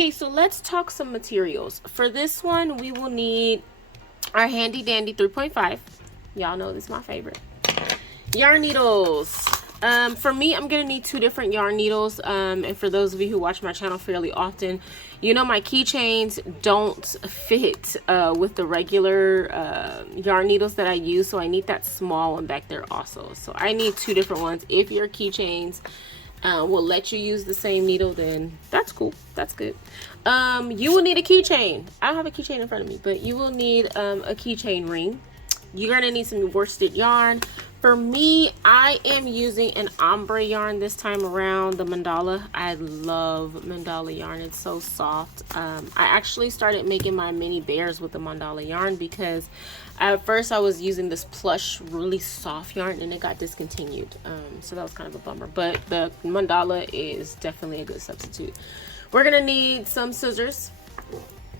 Okay, so let's talk some materials. For this one, we will need our handy dandy 3.5. Y'all know this is my favorite. Yarn needles. For me, I'm gonna need two different yarn needles. And for those of you who watch my channel fairly often, you know my keychains don't fit with the regular yarn needles that I use, so I need that small one back there also. So I need two different ones. If your keychains will let you use the same needle, then that's cool. That's good. You will need a keychain. I don't have a keychain in front of me, but you will need a keychain ring. You're gonna need some worsted yarn. For me, I am using an ombre yarn this time around, the mandala. I love mandala yarn. It's so soft. I actually started making my mini bears with the mandala yarn because at first I was using this plush, really soft yarn and it got discontinued. So that was kind of a bummer. But the mandala is definitely a good substitute. We're gonna need some scissors.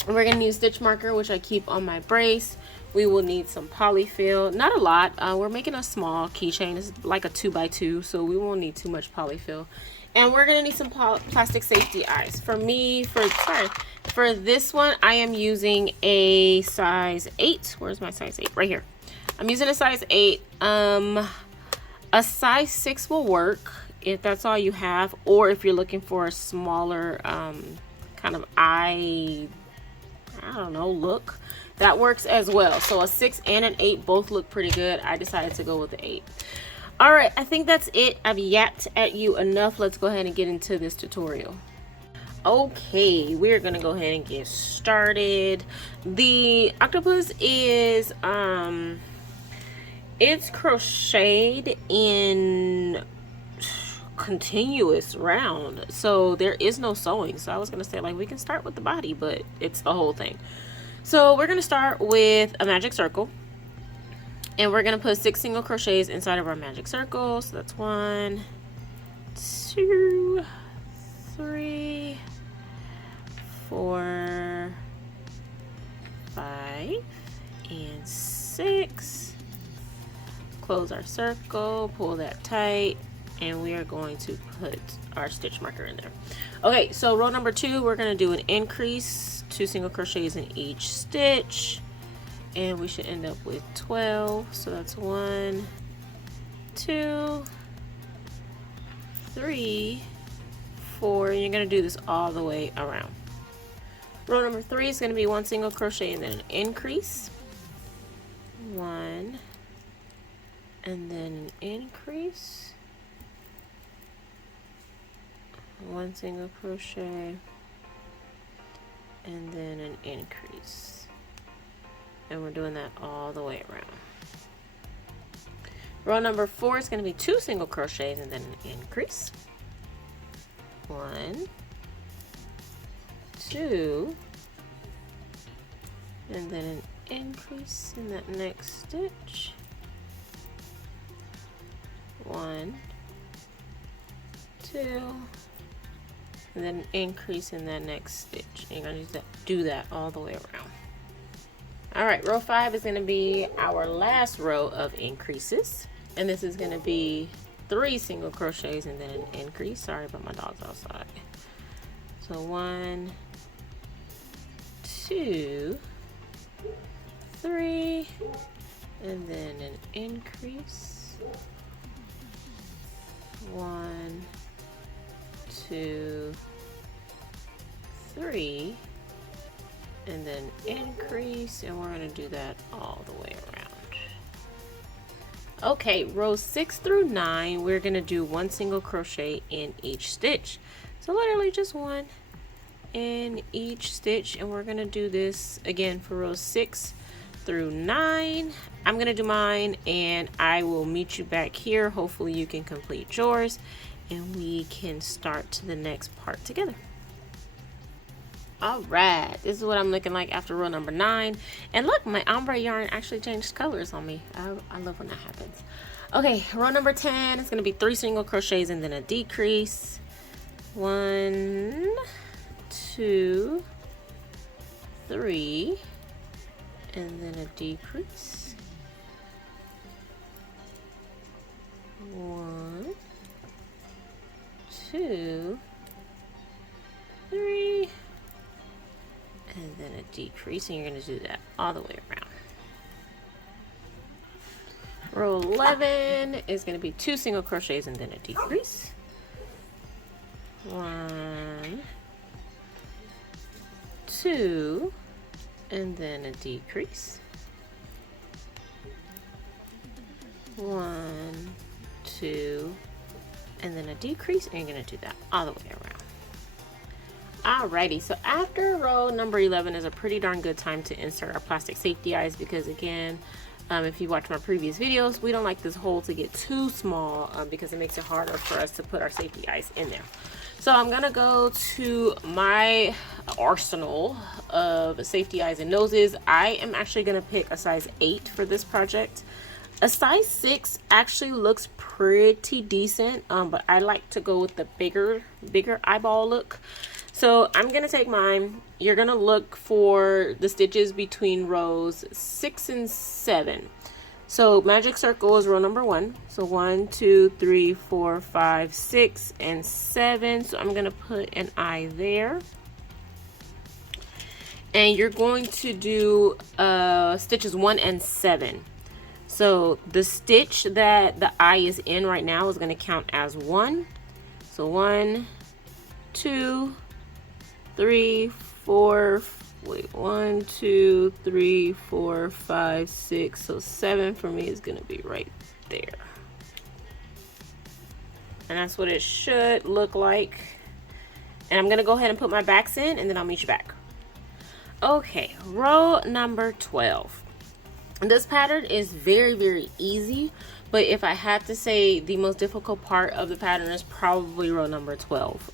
We're gonna need a stitch marker, which I keep on my brace. We will need some polyfill, not a lot. We're making a small keychain. It's like a 2x2, so we won't need too much polyfill. And we're gonna need some plastic safety eyes. For me, for this one, I am using a size 8. Where's my size 8? Right here. I'm using a size 8. A size 6 will work if that's all you have, or if you're looking for a smaller kind of eye, I don't know, look. That works as well. So a 6 and an 8 both look pretty good. I decided to go with the 8. All right, I think that's it. I've yapped at you enough. Let's go ahead and get into this tutorial. Okay, we're gonna go ahead and get started. The octopus is it's crocheted in continuous round, so there is no sewing. So I was gonna say, like, we can start with the body, but it's the whole thing. So we're gonna start with a magic circle, and we're gonna put 6 single crochets inside of our magic circle. So that's 1, 2, 3, 4, 5, and 6. Close our circle, pull that tight, and we are going to put our stitch marker in there. Okay, so row number 2, we're gonna do an increase, 2 single crochets in each stitch, and we should end up with 12. So that's 1, 2, 3, 4, and you're gonna do this all the way around. Row number 3 is gonna be 1 single crochet and then an increase, 1, and then an increase, 1 single crochet, and then an increase, and we're doing that all the way around. Row number 4 is going to be 2 single crochets and then an increase, 1, 2, and then an increase in that next stitch, 1, 2, and then an increase in that next stitch. And you're going to do that all the way around. All right, row 5 is going to be our last row of increases, and this is going to be 3 single crochets and then an increase. Sorry about my dogs outside. So 1, 2, 3, and then an increase, 1, 2, 3, and then increase, and we're going to do that all the way around. Okay, rows 6 through 9, we're going to do 1 single crochet in each stitch. So literally just 1 in each stitch, and we're going to do this again for rows 6 through 9. I'm going to do mine, and I will meet you back here. Hopefully you can complete yours, and we can start the next part together. All right, this is what I'm looking like after row number 9. And look, my ombre yarn actually changed colors on me. I love when that happens. Okay, row number 10 is going to be 3 single crochets and then a decrease. 1, 2, 3, and then a decrease. 1, 2, 3, decrease, and you're going to do that all the way around. Row 11 is going to be 2 single crochets and then a decrease. 1, 2, and then a decrease. 1, 2, and then a decrease, and you're going to do that all the way around. Alrighty, so after row number 11 is a pretty darn good time to insert our plastic safety eyes, because again, if you watch my previous videos, we don't like this hole to get too small because it makes it harder for us to put our safety eyes in there. So I'm gonna go to my arsenal of safety eyes and noses. I am actually gonna pick a size 8 for this project. A size 6 actually looks pretty decent, but I like to go with the bigger eyeball look. So I'm gonna take mine. You're gonna look for the stitches between rows 6 and 7. So magic circle is row number 1. So 1, 2, 3, 4, 5, 6, and 7. So I'm gonna put an eye there. And you're going to do stitches 1 and 7. So the stitch that the eye is in right now is gonna count as 1. So 1, 2, 3, 4, wait, 1, 2, 3, 4, 5, 6. So 7 for me is gonna be right there. And that's what it should look like. And I'm gonna go ahead and put my backs in, and then I'll meet you back. Okay, row number 12. This pattern is very easy, but if I had to say the most difficult part of the pattern is probably row number 12.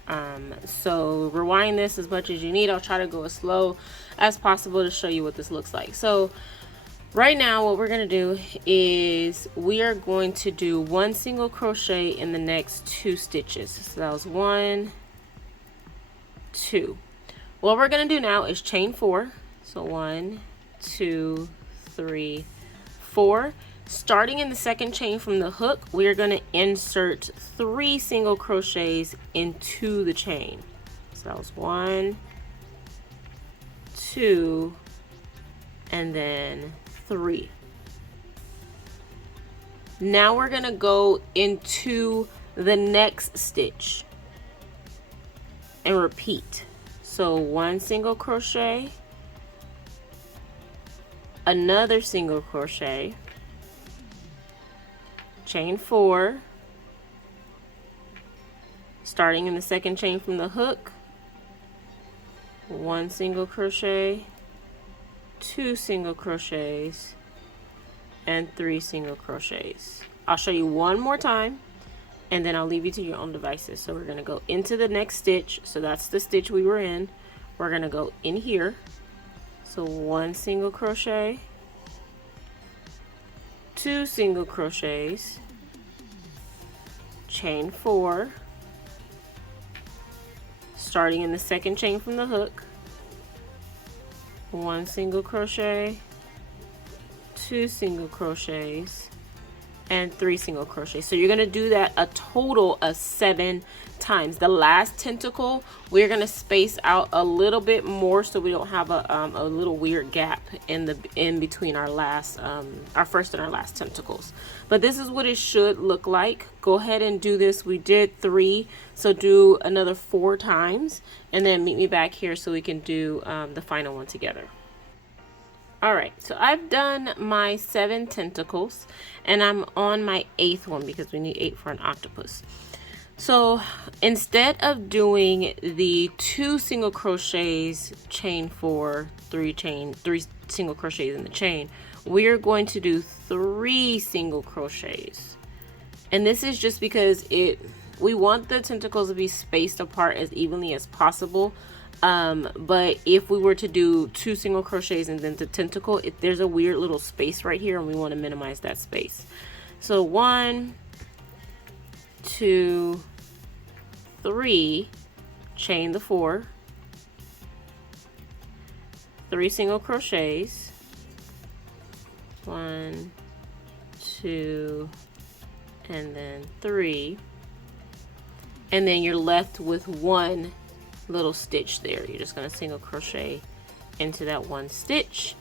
So rewind this as much as you need. I'll try to go as slow as possible to show you what this looks like. So right now what we're going to do is we are going to do 1 single crochet in the next 2 stitches. So that was 1, 2. What we're going to do now is chain 4. So 1, 2, 3, 4. Starting in the second chain from the hook, we are going to insert 3 single crochets into the chain. So that was 1, 2, and then 3. Now we're going to go into the next stitch and repeat. So 1 single crochet, another single crochet, chain 4, starting in the second chain from the hook, 1 single crochet, 2 single crochets, and 3 single crochets. I'll show you one more time, and then I'll leave you to your own devices. So we're going to go into the next stitch. So that's the stitch we were in. We're going to go in here. So 1 single crochet, 2 single crochets, chain 4, starting in the second chain from the hook, 1 single crochet, 2 single crochets, and 3 single crochets. So you're going to do that a total of 7 times. The last tentacle we're going to space out a little bit more so we don't have a little weird gap in between our last our first and our last tentacles. But this is what it should look like. Go ahead and do this. We did 3, so do another 4 times, and then meet me back here so we can do the final one together. Alright, so I've done my 7 tentacles, and I'm on my 8th one because we need 8 for an octopus. So instead of doing the 2 single crochets, chain 4, 3 single crochets in the chain, we are going to do 3 single crochets. And this is just because we want the tentacles to be spaced apart as evenly as possible. But if we were to do 2 single crochets and then the tentacle, there's a weird little space right here, and we want to minimize that space. So 1, 2, 3, chain the 4, 3 single crochets, 1, 2, and then 3, and then you're left with 1 little stitch there. You're just going to single crochet into that one stitch,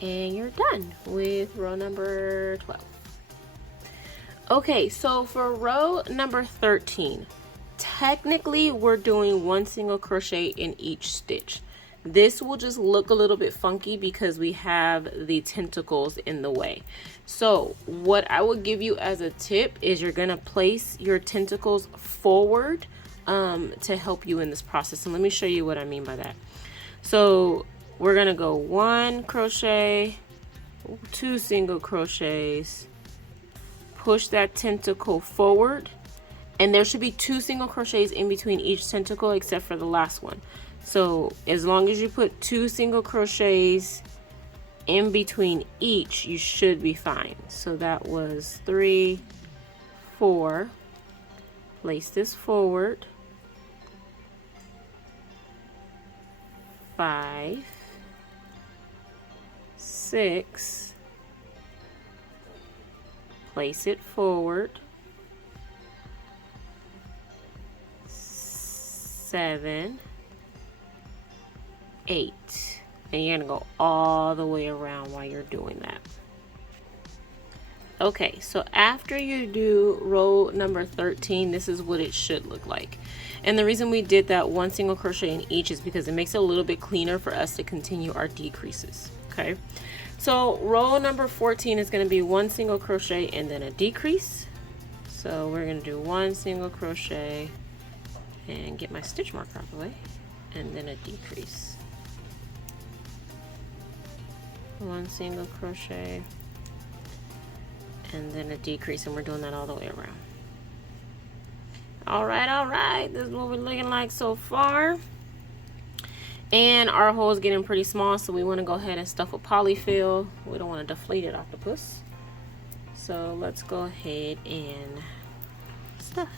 and you're done with row number 12. Okay, so for row number 13, technically we're doing 1 single crochet in each stitch. This will just look a little bit funky because we have the tentacles in the way. So what I would give you as a tip is you're gonna place your tentacles forward to help you in this process. And let me show you what I mean by that. So we're gonna go 1 crochet, 2 single crochets, push that tentacle forward, and there should be 2 single crochets in between each tentacle except for the last one. So as long as you put 2 single crochets in between each, you should be fine. So that was 3, 4. Place this forward. 5, 6. Place it forward. 7, 8. And you're gonna go all the way around while you're doing that. Okay, so after you do row number 13, this is what it should look like. And the reason we did that 1 single crochet in each is because it makes it a little bit cleaner for us to continue our decreases. Okay, so row number 14 is going to be 1 single crochet and then a decrease. So we're going to do 1 single crochet and get my stitch marker out of the way, and then a decrease. 1 single crochet and then a decrease, and we're doing that all the way around. All right, this is what we're looking like so far. And our hole is getting pretty small, so we want to go ahead and stuff with polyfill. We don't want a deflated octopus, so let's go ahead and stuff.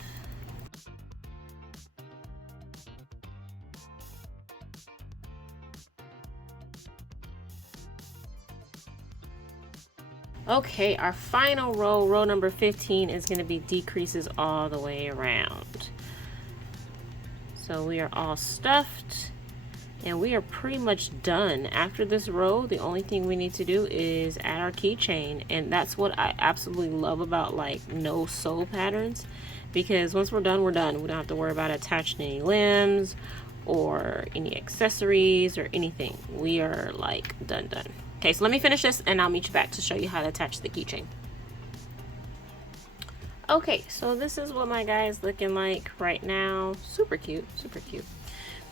Okay, our final row, row number 15, is going to be decreases all the way around. So we are all stuffed and we are pretty much done. After this row, the only thing we need to do is add our keychain, and that's what I absolutely love about like no sew patterns, because once we're done, we don't have to worry about attaching any limbs or any accessories or anything. We are like done. Okay, so let me finish this and I'll meet you back to show you how to attach the keychain. Okay, so this is what my guy is looking like right now. Super cute, super cute.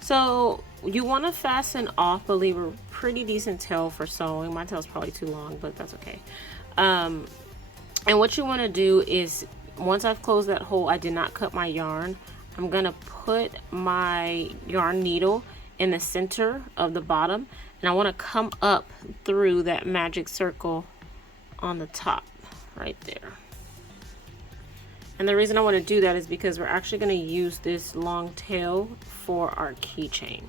So you want to fasten off, but leave a pretty decent tail for sewing. My tail's probably too long, but that's okay. And what you want to do is, once I've closed that hole, I did not cut my yarn. I'm gonna put my yarn needle in the center of the bottom, and I want to come up through that magic circle on the top right there. And the reason I want to do that is because we're actually going to use this long tail for our keychain.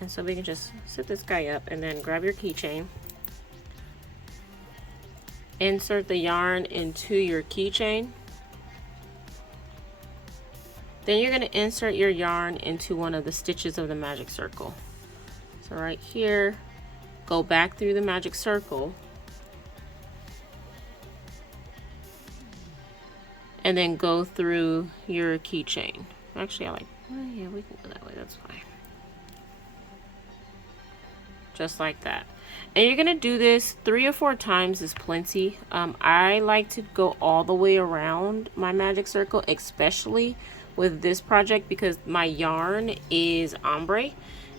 And so we can just sit this guy up and then grab your keychain, insert the yarn into your keychain. Then you're going to insert your yarn into one of the stitches of the magic circle. So right here, go back through the magic circle, and then go through your keychain. Actually, I like, oh yeah, we can go that way, that's fine. Just like that. And you're gonna do this 3 or 4 times is plenty. I like to go all the way around my magic circle, especially with this project, because my yarn is ombre,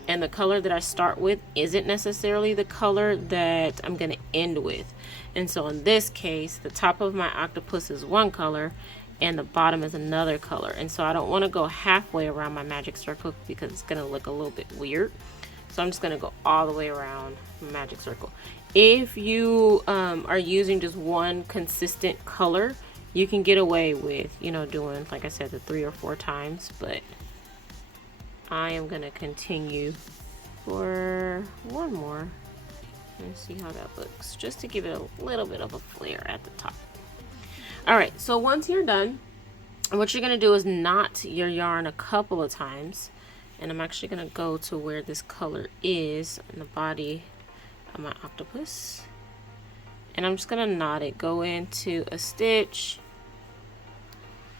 and the color that I start with isn't necessarily the color that I'm gonna end with. And so in this case, the top of my octopus is one color and the bottom is another color. And so I don't wanna go halfway around my magic circle because it's gonna look a little bit weird. So I'm just gonna go all the way around my magic circle. If you are using just one consistent color, you can get away with, you know, doing, like I said, the 3 or 4 times, but I am gonna continue for one more and see how that looks, just to give it a little bit of a flare at the top. All right, so once you're done, what you're gonna do is knot your yarn a couple of times, And I'm actually gonna go to where this color is in the body of my octopus. And I'm just gonna knot it, go into a stitch,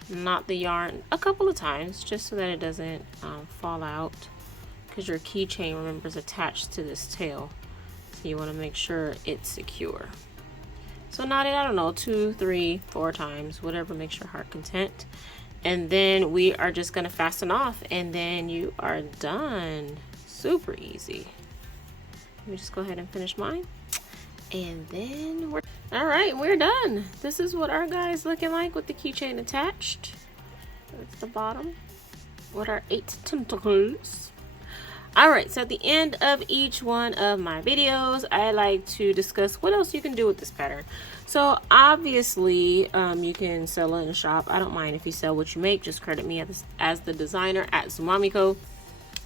knot the yarn a couple of times just so that it doesn't fall out, because your keychain, remember, is attached to this tail, so you want to make sure it's secure. So knot it, I don't know, 2, 3, 4 times, whatever makes your heart content. And then we are just gonna fasten off, and then you are done. Super easy. Let me just go ahead and finish mine. And then we're all right, we're done. This is what our guy is looking like with the keychain attached. That's the bottom with our 8 tentacles. All right, so at the end of each one of my videos, I like to discuss what else you can do with this pattern. So obviously you can sell it in a shop. I don't mind if you sell what you make. Just credit me as the designer at Zumamiko.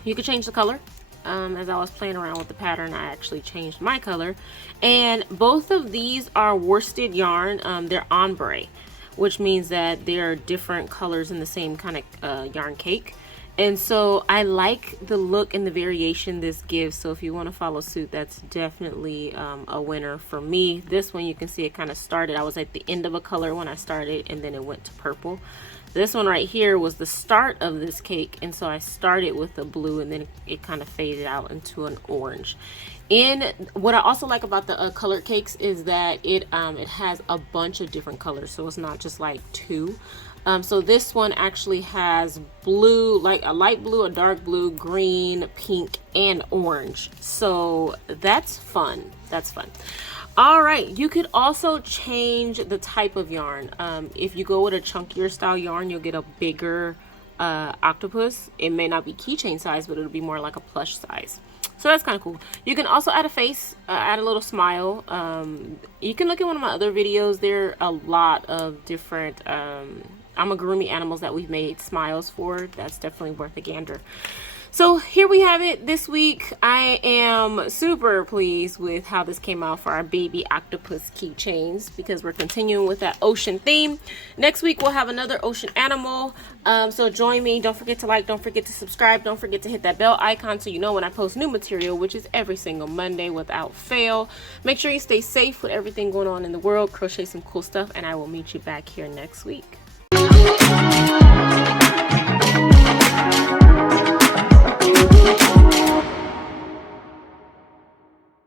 You can change the color. As I was playing around with the pattern, I actually changed my color, and both of these are worsted yarn. They're ombre, which means that they are different colors in the same kind of yarn cake. And so I like the look and the variation this gives. So if you want to follow suit, that's definitely a winner for me. This one, you can see it kind of started, I was at the end of a color when I started, and then it went to purple. This one right here was the start of this cake, and so I started with the blue, and then it kind of faded out into an orange. And what I also like about the colored cakes is that it has a bunch of different colors, so it's not just like 2. So this one actually has blue, like a light blue, a dark blue, green, pink, and orange. So that's fun. That's fun. All right, you could also change the type of yarn. If you go with a chunkier style yarn, you'll get a bigger octopus. It may not be keychain size, but it'll be more like a plush size. So that's kind of cool. You can also add a face, add a little smile. You can look at one of my other videos. There are a lot of different amigurumi animals that we've made smiles for. That's definitely worth a gander. So here we have it this week. I am super pleased with how this came out for our baby octopus keychains, because we're continuing with that ocean theme. Next week we'll have another ocean animal. So join me. Don't forget to like, don't forget to subscribe, don't forget to hit that bell icon so you know when I post new material, which is every single Monday without fail. Make sure you stay safe with everything going on in the world. Crochet some cool stuff, and I will meet you back here next week.